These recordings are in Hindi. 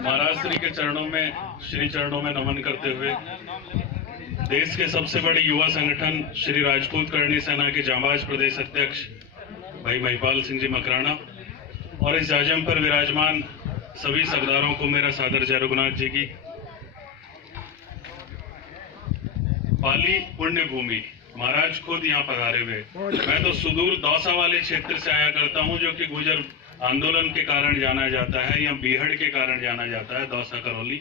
महाराज श्री के चरणों में श्री चरणों में नमन करते हुए देश के सबसे बड़े युवा संगठन श्री राजपूत करणी सेना के जांबाज प्रदेश अध्यक्ष भाई महिपाल सिंह जी मकराना और इस जाजम पर विराजमान सभी सरदारों को मेरा सादर जय रघुनाथ जी की। पाली पुण्य भूमि, महाराज खुद यहाँ पधारे हुए। मैं तो सुदूर दौसा वाले क्षेत्र से आया करता हूँ, जो कि गुर्जर आंदोलन के कारण जाना जाता है या बीहड़ के कारण जाना जाता है, दौसा करौली।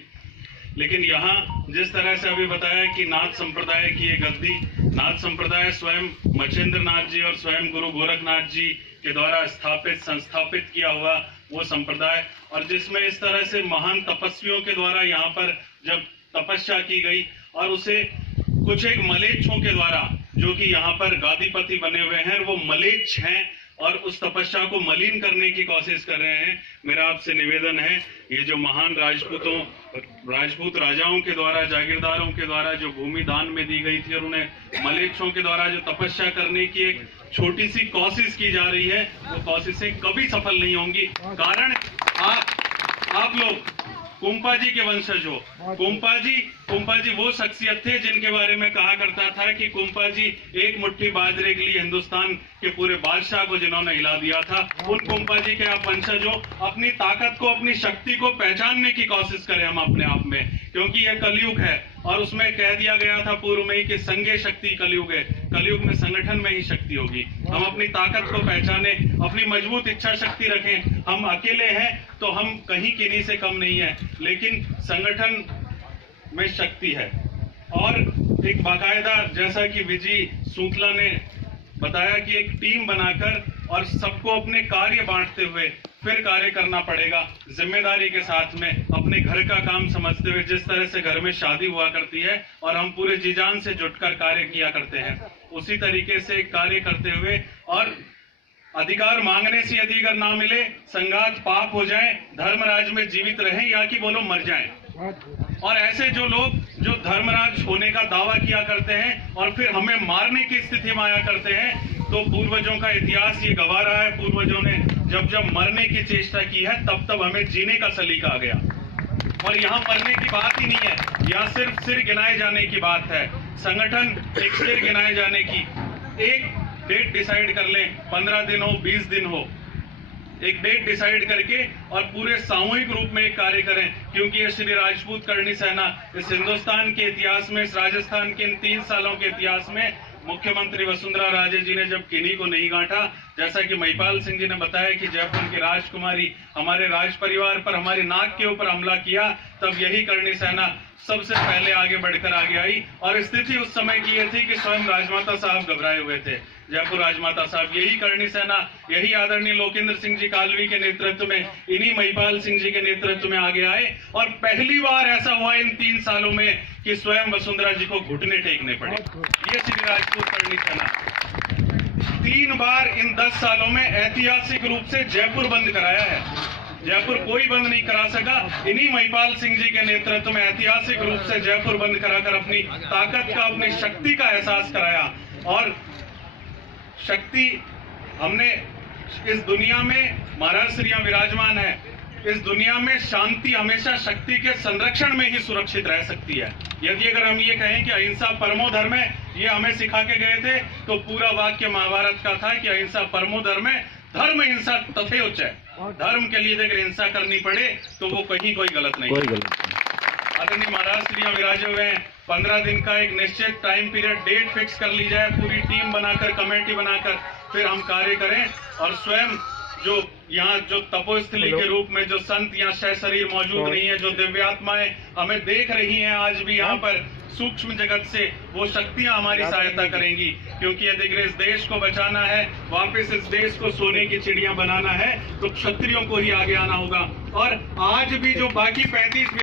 लेकिन यहाँ जिस तरह से अभी बताया कि नाथ संप्रदाय की ये गद्दी, नाथ संप्रदाय स्वयं मच्छेंद्र नाथ जी और स्वयं गुरु गोरखनाथ जी के द्वारा संस्थापित किया हुआ वो संप्रदाय, और जिसमें इस तरह से महान तपस्वियों के द्वारा यहाँ पर जब तपस्या की गई और उसे कुछ एक मलेच्छों के द्वारा, जो कि यहाँ पर गादीपति बने हुए हैं, वो मलेच्छ हैं और उस तपस्या को मलिन करने की कोशिश कर रहे हैं। मेरा आपसे निवेदन है, ये जो महान राजपूत राजाओं के द्वारा, जागीरदारों के द्वारा जो भूमि दान में दी गई थी और उन्हें मलेच्छों के द्वारा जो तपस्या करने की एक छोटी सी कोशिश की जा रही है, वो कोशिशें कभी सफल नहीं होंगी। कारण आप लोग कुंपा जी के वंशज हो। कुंपा जी वो शख्सियत थे जिनके बारे में कहा करता था कि कुंपा जी एक मुट्ठी बाजरे के लिए हिंदुस्तान के पूरे बादशाह को जिन्होंने हिला दिया था, उन कुंपा जी के आप वंशज हो। अपनी ताकत को, अपनी शक्ति को पहचानने की कोशिश करें हम अपने आप में, क्योंकि यह कलयुग है और उसमें कह दिया गया था पूर्व में ही कि संगे शक्ति कलयुग है। कलयुग में संगठन में ही शक्ति होगी। हम अपनी ताकत को पहचाने, अपनी मजबूत इच्छा शक्ति रखें। हम अकेले हैं तो हम कहीं किन्हीं से कम नहीं है, लेकिन संगठन में शक्ति है। और एक बाकायदा, जैसा कि विजय सूतला ने बताया, कि एक टीम बनाकर और सबको अपने कार्य बांटते हुए फिर कार्य करना पड़ेगा, जिम्मेदारी के साथ में, अपने घर का काम समझते हुए। जिस तरह से घर में शादी हुआ करती है और हम पूरे जी जान से जुटकर कार्य किया करते हैं, उसी तरीके से कार्य करते हुए, और अधिकार मांगने से यदि अगर ना मिले, संघात पाप हो जाए, धर्मराज में जीवित रहें या कि बोलो मर जाएं। और ऐसे जो लोग जो धर्मराज होने का दावा किया करते हैं और फिर हमें मारने की स्थिति में आया करते हैं, तो पूर्वजों का इतिहास ये गवा रहा है। पूर्वजों ने जब मरने की चेष्टा की है, तब हमें जीने का सलीका आ गया। और यहाँ मरने की बात ही नहीं है, यहाँ सिर्फ सिर गिनाए जाने की बात है। संगठन एक सिर गिनाए जाने की, एक डेट डिसाइड कर लें, 15 दिन हो, 20 दिन हो, एक डेट डिसाइड करके और पूरे सामूहिक रूप में एक कार्य करें। क्योंकि ये श्री राजपूत करणी सेना इस हिंदुस्तान के इतिहास में, इस राजस्थान के इन 3 सालों के इतिहास में, मुख्यमंत्री वसुंधरा राजे जी ने जब किन्हीं को नहीं गांठा, जैसा कि महिपाल सिंह जी ने बताया कि जयपुर की राजकुमारी हमारे राज परिवार पर, हमारे नाक के ऊपर हमला किया, तब यही करणी सेना सबसे पहले आगे बढ़कर आगे आई। और स्थिति उस समय की यह थी कि स्वयं राजमाता साहब घबराए हुए थे, जयपुर राजमाता साहब। यही करणी सेना, यही आदरणीय लोकेंद्र सिंह जी कालवी के नेतृत्व में, इन्हीं महिपाल सिंह जी के नेतृत्व में आगे आए। और पहली बार ऐसा हुआ इन 3 सालों में कि स्वयं वसुंधरा जी को घुटने टेकने पड़े। ये श्री राजपूत करणी सेना 3 बार इन 10 सालों में ऐतिहासिक रूप से जयपुर बंद कराया है। जयपुर कोई बंद नहीं करा सका। इन्हीं महिपाल सिंह जी के नेतृत्व में ऐतिहासिक रूप से जयपुर बंद कराकर अपनी ताकत का, अपनी शक्ति का एहसास कराया। और शक्ति हमने इस दुनिया में, महाराज श्री यहाँ विराजमान है, इस दुनिया में शांति हमेशा शक्ति के संरक्षण में ही सुरक्षित रह सकती है। यदि अगर हम ये कहें कि अहिंसा परमो धर्म है, ये हमें सिखा के गए थे, तो पूरा वाक्य महाभारत का था कि अहिंसा परमो धर्म है, धर्म हिंसा तथेउच्च है। धर्म के लिए अगर हिंसा करनी पड़े तो वो कहीं कोई गलत नहीं। आदरणीय महाराज श्री यहाँ विराजे हुए हैं। 15 दिन का एक निश्चित टाइम पीरियड, डेट फिक्स कर ली जाए, पूरी टीम बनाकर, कमेटी बनाकर फिर हम कार्य करें। और स्वयं जो यहाँ जो तपोस्थली के रूप में जो संत यहाँ सशरीर मौजूद नहीं है, जो दिव्यात्माएं हमें देख रही हैं आज भी यहाँ पर सूक्ष्म जगत से, वो शक्तियां हमारी सहायता करेंगी। क्योंकि यदि इस देश को बचाना है, वापस इस देश को सोने की चिड़िया बनाना है, तो क्षत्रियों को ही आगे आना होगा। और आज भी जो बाकी 35